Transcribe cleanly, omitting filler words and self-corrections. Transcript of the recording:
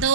2